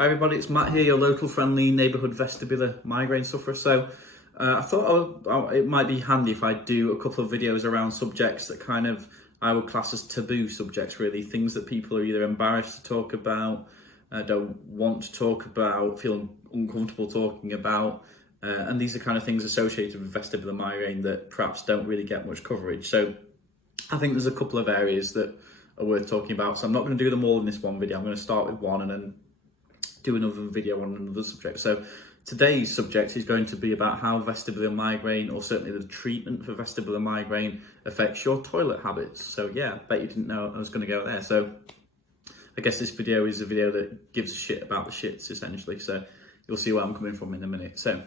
Hi everybody, it's Matt here, your local friendly neighbourhood vestibular migraine sufferer. So I thought it might be handy if I do a couple of videos around subjects that kind of I would class as taboo subjects, really. Things that people are either embarrassed to talk about, don't want to talk about, feel uncomfortable talking about. And these are kind of things associated with vestibular migraine that perhaps don't really get much coverage. So I think there's a couple of areas that are worth talking about. So I'm not going to do them all in this one video. I'm going to start with one and then do another video on another subject. So today's subject is going to be about how vestibular migraine, or certainly the treatment for vestibular migraine, affects your toilet habits. So yeah, I bet you didn't know I was going to go there. So I guess this video is a video that gives a shit about the shits, essentially. So you'll see where I'm coming from in a minute. So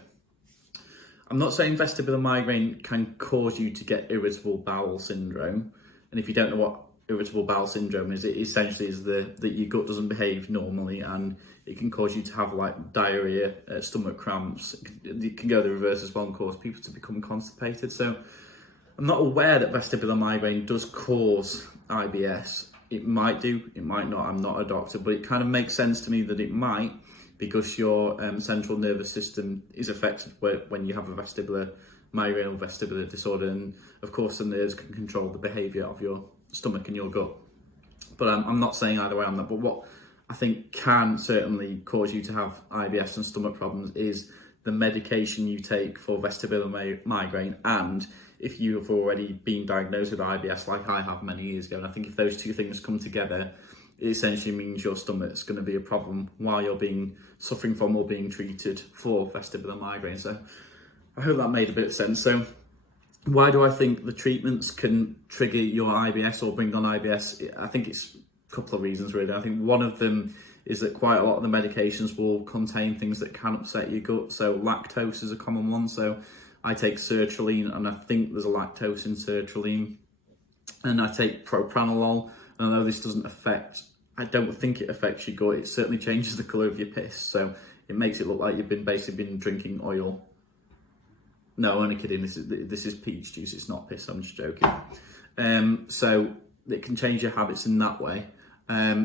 I'm not saying vestibular migraine can cause you to get irritable bowel syndrome. And if you don't know what irritable bowel syndrome is, it essentially is that your gut doesn't behave normally, and it can cause you to have like diarrhea, stomach cramps. It can go the reverse as well and cause people to become constipated. So I'm not aware that vestibular migraine does cause IBS. It might do, it might not. I'm not a doctor, but it kind of makes sense to me that it might, because your central nervous system is affected when you have a vestibular migraine or vestibular disorder, and of course the nerves can control the behaviour of your stomach and your gut. But I'm not saying either way on that. But what I think can certainly cause you to have IBS and stomach problems is the medication you take for vestibular migraine, and if you have already been diagnosed with IBS like I have many years ago. And I think if those two things come together, it essentially means your stomach's going to be a problem while you're suffering from or being treated for vestibular migraine. So I hope that made a bit of sense. So why do I think the treatments can trigger your IBS or bring on IBS? I think it's a couple of reasons, really. I think one of them is that quite a lot of the medications will contain things that can upset your gut. So lactose is a common one. So I take sertraline, and I think there's a lactose in sertraline. And I take propranolol, and I know this doesn't affect, I don't think it affects your gut. It certainly changes the colour of your piss. So it makes it look like you've basically been drinking oil. No, only kidding. This is peach juice. It's not piss. I'm just joking. So it can change your habits in that way.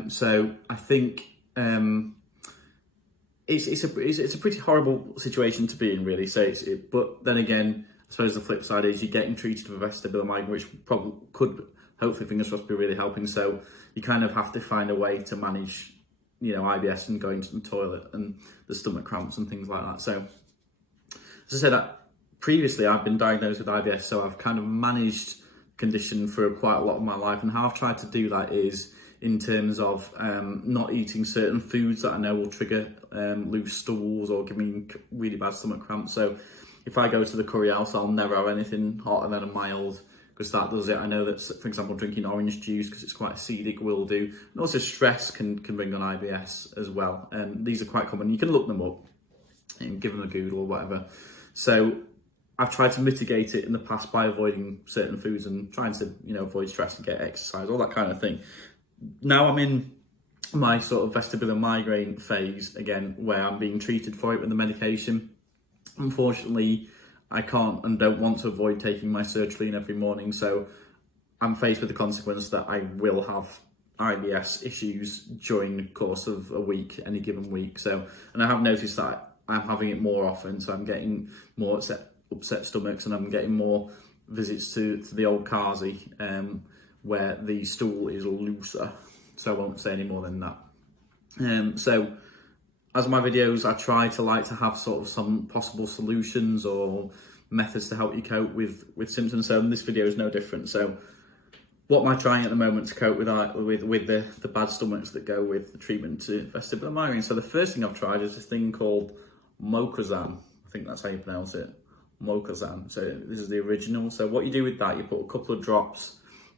So I think it's a pretty horrible situation to be in, really. So but then again, I suppose the flip side is you're getting treated for vestibular migraine, which probably could, hopefully, fingers crossed, be really helping. So you kind of have to find a way to manage, IBS and going to the toilet and the stomach cramps and things like that. So as I said, previously I've been diagnosed with IBS, so I've kind of managed condition for quite a lot of my life. And how I've tried to do that is in terms of not eating certain foods that I know will trigger loose stools or give me really bad stomach cramps. So if I go to the curry house, I'll never have anything hotter than a mild, because that does it. I know that, for example, drinking orange juice, because it's quite acidic, will do. And also stress can bring on IBS as well. And these are quite common. You can look them up and give them a Google or whatever. So I've tried to mitigate it in the past by avoiding certain foods and trying to, avoid stress and get exercise, all that kind of thing. Now I'm in my sort of vestibular migraine phase again, where I'm being treated for it with the medication. Unfortunately, I can't and don't want to avoid taking my sertraline every morning. So I'm faced with the consequence that I will have IBS issues during the course of a week, any given week. So, and I have noticed that I'm having it more often. So I'm getting more upset stomachs, and I'm getting more visits to the old Kazi, where the stool is looser. So I won't say any more than that. So as my videos, I try to have sort of some possible solutions or methods to help you cope with symptoms. So this video is no different. So what am I trying at the moment to cope with the bad stomachs that go with the treatment to vestibular migraine? So the first thing I've tried is this thing called Mocazam. I think that's how you pronounce it. Mocazam. So this is the original. So what you do with that, you put a couple of drops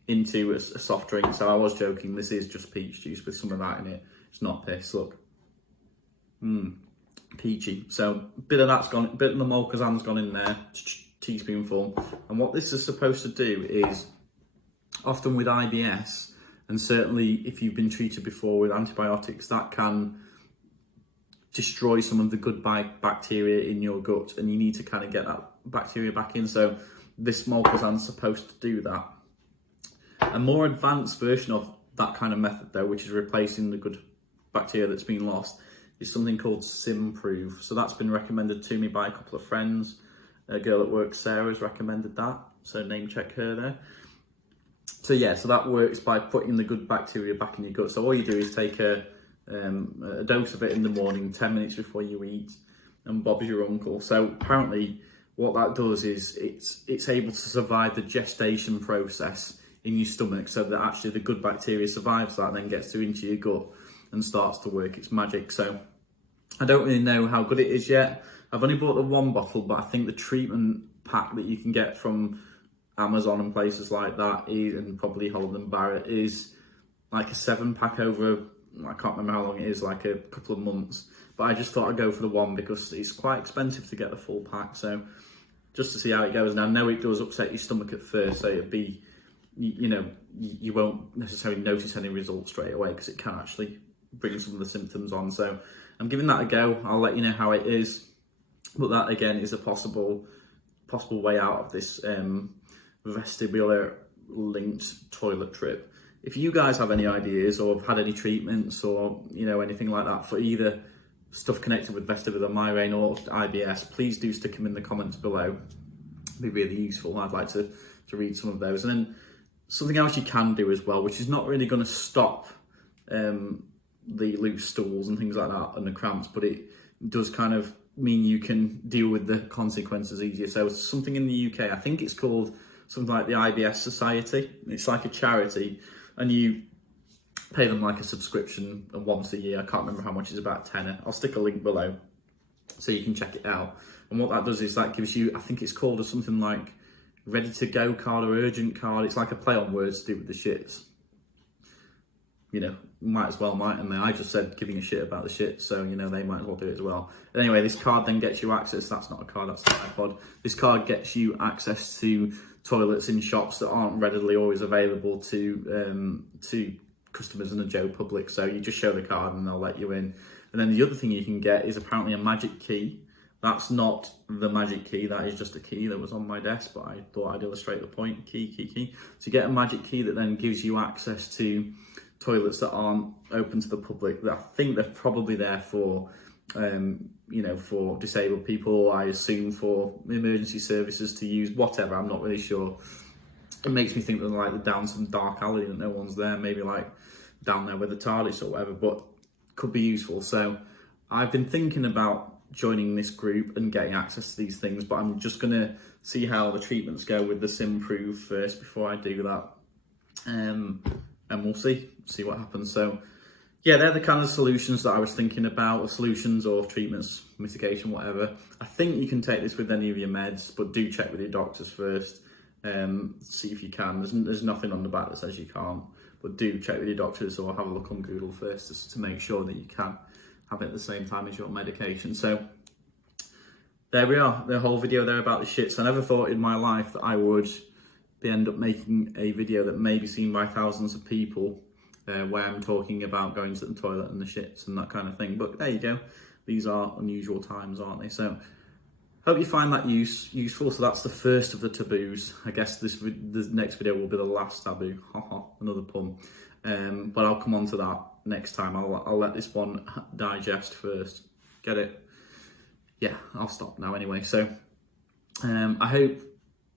into a soft drink. So I was joking, this is just peach juice with some of that in it. It's not piss, look. Peachy. So a bit of that's gone, a bit of the Mocazam's gone in there, teaspoonful. And what this is supposed to do is, often with IBS, and certainly if you've been treated before with antibiotics, that can destroy some of the good bacteria in your gut, and you need to kind of get that bacteria back in. So this Mocazam's supposed to do that. A more advanced version of that kind of method, though, which is replacing the good bacteria that's been lost, is something called Simprove. So that's been recommended to me by a couple of friends. A girl at work, Sarah, has recommended that. So name check her there. So yeah, so that works by putting the good bacteria back in your gut. So all you do is take a dose of it in the morning, 10 minutes before you eat, and Bob's your uncle. So apparently what that does is it's able to survive the gestation process in your stomach, so that actually the good bacteria survives that and then gets into your gut and starts to work. It's magic. So I don't really know how good it is yet. I've only bought the one bottle, but I think the treatment pack that you can get from Amazon and places like that, and probably Holden Barrett, is like a 7-pack over, I can't remember how long it is, like a couple of months. But I just thought I'd go for the one because it's quite expensive to get the full pack. So just to see how it goes. And I know it does upset your stomach at first, so it'd be, you know, you won't necessarily notice any results straight away because it can actually bring some of the symptoms on. So I'm giving that a go. I'll let you know how it is. But that again is a possible way out of this vestibular linked toilet trip. If you guys have any ideas or have had any treatments or, you know, anything like that for either stuff connected with vestibular migraine or IBS, please do stick them in the comments below. It'd be really useful. I'd like to read some of those. And then something else you can do as well, which is not really going to stop the loose stools and things like that and the cramps, but it does kind of mean you can deal with the consequences easier. So something in the UK, I think it's called something like the IBS Society. It's like a charity, and you pay them like a subscription once a year. I can't remember how much, it's about tenner. I'll stick a link below so you can check it out. And what that does is that gives you, I think it's called something like ready to go card or urgent card. It's like a play on words to do with the shits. You know, might as well, mightn't they? I just said giving a shit about the shit, so, you know, they might as well do it as well. But anyway, this card then gets you access, that's not a card, that's an iPod. This card gets you access to toilets in shops that aren't readily always available to customers in the Joe public. So you just show the card and they'll let you in. And then the other thing you can get is apparently a magic key. That's not the magic key, that is just a key that was on my desk, but I thought I'd illustrate the point. Key. So you get a magic key that then gives you access to toilets that aren't open to the public. I think they're probably there for, you know, for disabled people, I assume for emergency services to use, whatever, I'm not really sure. It makes me think that they're like down some dark alley that no one's there, maybe like down there with the TARDIS or whatever, but could be useful. So I've been thinking about joining this group and getting access to these things, but I'm just going to see how the treatments go with the Simprove first before I do that. And we'll see what happens. So yeah, they're the kind of solutions that I was thinking about, or solutions or treatments, mitigation, whatever. I think you can take this with any of your meds, but do check with your doctors first. See if you can. There's nothing on the back that says you can't, but do check with your doctors or have a look on Google first just to make sure that you can have it at the same time as your medication. So there we are, the whole video there about the shits. I never thought in my life that I would end up making a video that may be seen by thousands of people where I'm talking about going to the toilet and the shits and that kind of thing. But there you go. These are unusual times, aren't they? So hope you find that useful. So that's the first of the taboos. I guess the next video will be the last taboo. Haha, another pun. But I'll come on to that next time. I'll let this one digest first. Get it? Yeah, I'll stop now anyway. So I hope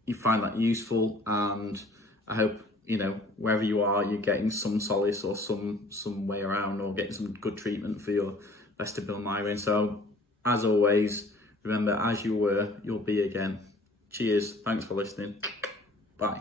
you find that useful, and I hope, you know, wherever you are, you're getting some solace or some way around, or getting some good treatment for your vestibular migraine. So as always, remember, as you were, you'll be again. Cheers. Thanks for listening. Bye.